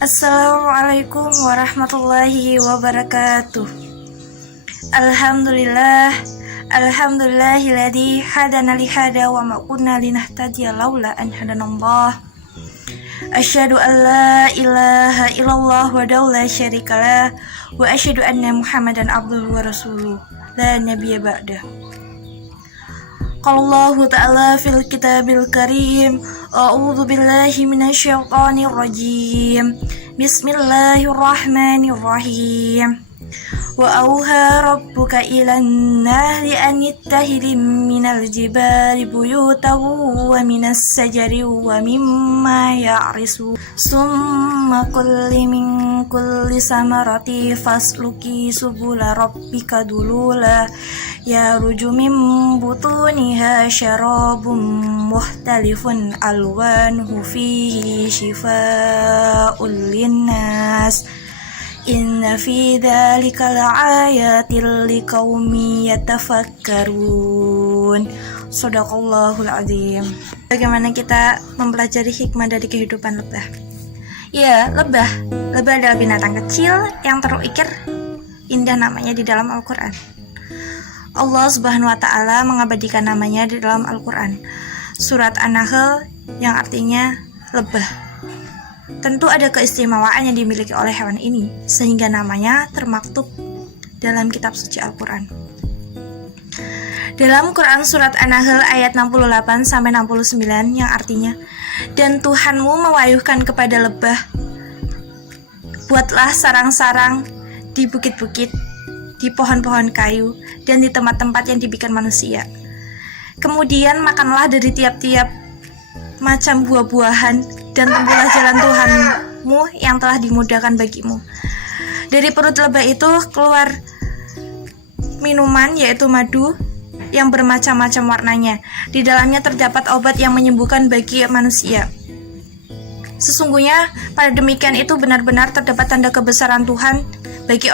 Assalamualaikum warahmatullahi wabarakatuh. Alhamdulillah, alhamdulillahilladzi hadana lihada wa ma kunna linahtadiya laula an hadanallah. Asyhadu an la ilaha illallah wahdahu la syarikalah wa asyhadu anna Muhammadan abduhu wa rasuluh la nabiyya ba'dah. Qallahu ta'ala fil kitabil karim, a'udzu billahi minasyaitonir rajim. Bismillahirrahmanirrahim. Wa auha rabbuka ilan nahli an ittakhidhi minal jibali buyutan wa minas sajari wa mimma ya'risu summa kulli min kulli samarati fasluki subula rabbika dulula yaruju min butuniha syarabun muhtalifun alwanuhu fihi shifaa'un linnas inna fi dzalika laayatil liqaumin yatafakkarun. Shadaqallahul azim. Bagaimana kita mempelajari hikmah dari kehidupan lebah? Ya, lebah adalah binatang kecil yang terukir indah namanya di dalam Al-Quran. Allah Subhanahu wa Ta'ala mengabadikan namanya di dalam Al-Quran, surat An-Nahl, yang artinya lebah. Tentu ada keistimewaan yang dimiliki oleh hewan ini, sehingga namanya termaktub dalam kitab suci Al-Quran. Dalam Quran surat An-Nahl ayat 68-69 yang artinya, dan Tuhanmu mewahyukan kepada lebah, buatlah sarang-sarang di bukit-bukit, di pohon-pohon kayu, dan di tempat-tempat yang dibikin manusia. Kemudian makanlah dari tiap-tiap macam buah-buahan, dan tempuhlah jalan Tuhanmu yang telah dimudahkan bagimu. Dari perut lebah itu keluar minuman, yaitu madu, yang bermacam-macam warnanya. Di dalamnya terdapat obat yang menyembuhkan bagi manusia. Sesungguhnya pada demikian itu benar-benar terdapat tanda kebesaran Tuhan bagi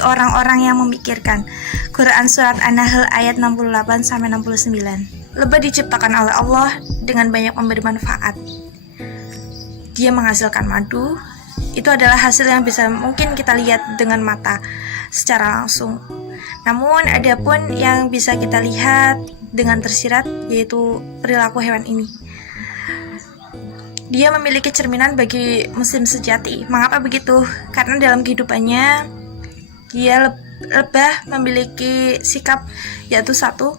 orang-orang yang memikirkan. Quran surat An-Nahl ayat 68-69. Lebah diciptakan oleh Allah dengan banyak memberi manfaat. Dia menghasilkan madu. Itu adalah hasil yang bisa mungkin kita lihat dengan mata secara langsung. Namun ada pun yang bisa kita lihat dengan tersirat, yaitu perilaku hewan ini. Dia memiliki cerminan bagi muslim sejati. Mengapa begitu? Karena dalam kehidupannya lebah memiliki sikap, yaitu satu,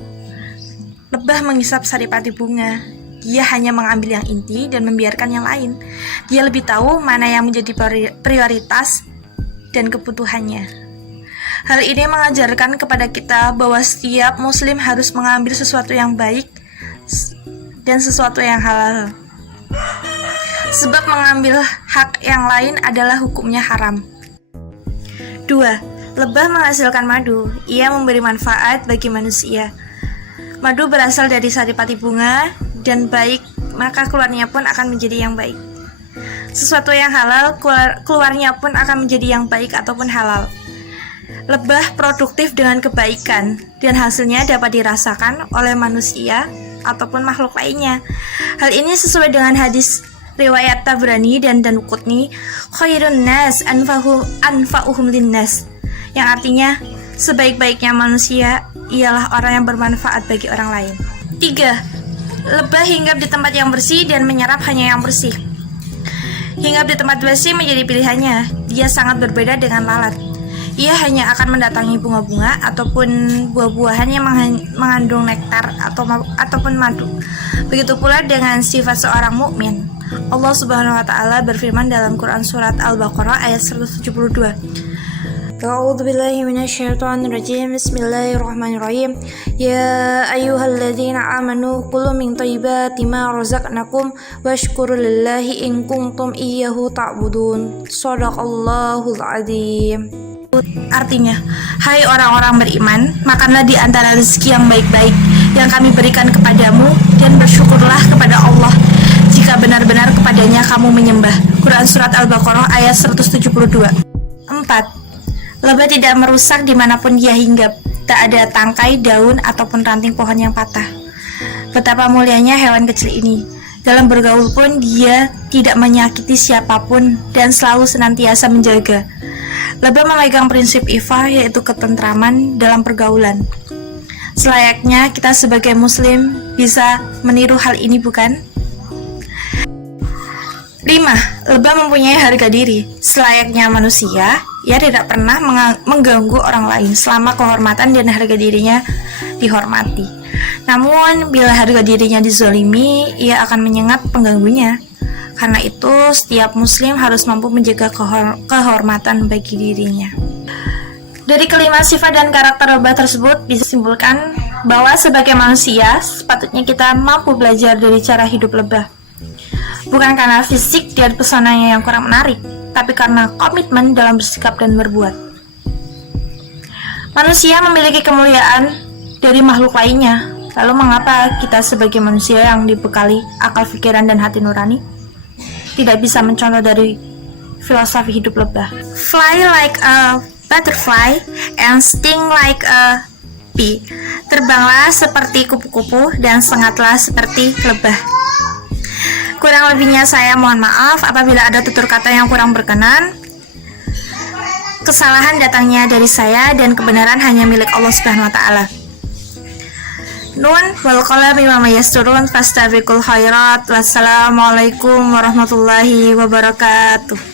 lebah menghisap saripati bunga. Dia hanya mengambil yang inti dan membiarkan yang lain. Dia lebih tahu mana yang menjadi prioritas dan kebutuhannya. Hal ini mengajarkan kepada kita bahwa setiap muslim harus mengambil sesuatu yang baik dan sesuatu yang halal. Sebab mengambil hak yang lain adalah hukumnya haram. 2. Lebah menghasilkan madu. Ia memberi manfaat bagi manusia. Madu berasal dari saripati bunga dan baik, maka keluarnya pun akan menjadi yang baik. Sesuatu yang halal, keluarnya pun akan menjadi yang baik ataupun halal. Lebah produktif dengan kebaikan dan hasilnya dapat dirasakan oleh manusia ataupun makhluk lainnya. Hal ini sesuai dengan hadis riwayat Tabrani dan Danuqutni, khairun nas anfa'uhum linnas, yang artinya sebaik-baiknya manusia ialah orang yang bermanfaat bagi orang lain. 3. Lebah hinggap di tempat yang bersih dan menyerap hanya yang bersih. Hinggap di tempat bersih menjadi pilihannya. Dia sangat berbeda dengan lalat. Ia hanya akan mendatangi bunga-bunga ataupun buah-buahan yang mengandung nektar ataupun madu. Begitu pula dengan sifat seorang mukmin. Allah Subhanahu wa Ta'ala berfirman dalam Quran surat Al-Baqarah ayat 172. A'udzu billahi minasyaitonir rajim. Bismillahirrahmanirrahim. Ya ayyuhalladzina amanu kulu min thayyibati ma razaqnakum washkuru lillahi in kuntum iyyahu ta'budun. Shadaqallahul azim. Artinya, hai orang-orang beriman, makanlah di antara rezeki yang baik-baik yang kami berikan kepadamu dan bersyukurlah kepada Allah jika benar-benar kepadanya kamu menyembah. Quran surat Al-Baqarah ayat 172. 4. Lebah tidak merusak dimanapun dia hinggap. Tak ada tangkai, daun, ataupun ranting pohon yang patah. Betapa mulianya hewan kecil ini. Dalam bergaul pun dia tidak menyakiti siapapun dan selalu senantiasa menjaga. Lebah memegang prinsip Iffah, yaitu ketentraman dalam pergaulan. Selayaknya kita sebagai muslim bisa meniru hal ini, bukan? 5. Lebah mempunyai harga diri. Selayaknya manusia, ia tidak pernah mengganggu orang lain selama kehormatan dan harga dirinya dihormati. Namun, bila harga dirinya dizolimi, ia akan menyengat pengganggunya. Karena itu, setiap muslim harus mampu menjaga kehormatan bagi dirinya. Dari kelima sifat dan karakter lebah tersebut bisa disimpulkan bahwa sebagai manusia, sepatutnya kita mampu belajar dari cara hidup lebah. Bukan karena fisik dan pesonanya yang kurang menarik, tapi karena komitmen dalam bersikap dan berbuat. Manusia memiliki kemuliaan dari makhluk lainnya. Lalu mengapa kita sebagai manusia yang dibekali akal pikiran dan hati nurani tidak bisa mencontoh dari filosofi hidup lebah? Fly like a butterfly and sting like a bee. Terbanglah seperti kupu-kupu dan sengatlah seperti lebah. Kurang lebihnya saya mohon maaf apabila ada tutur kata yang kurang berkenan. Kesalahan datangnya dari saya dan kebenaran hanya milik Allah Subhanahu wa taala. Nun wal qalami wa may yasturun fastabiqul khairat. Wassalamualaikum warahmatullahi wabarakatuh.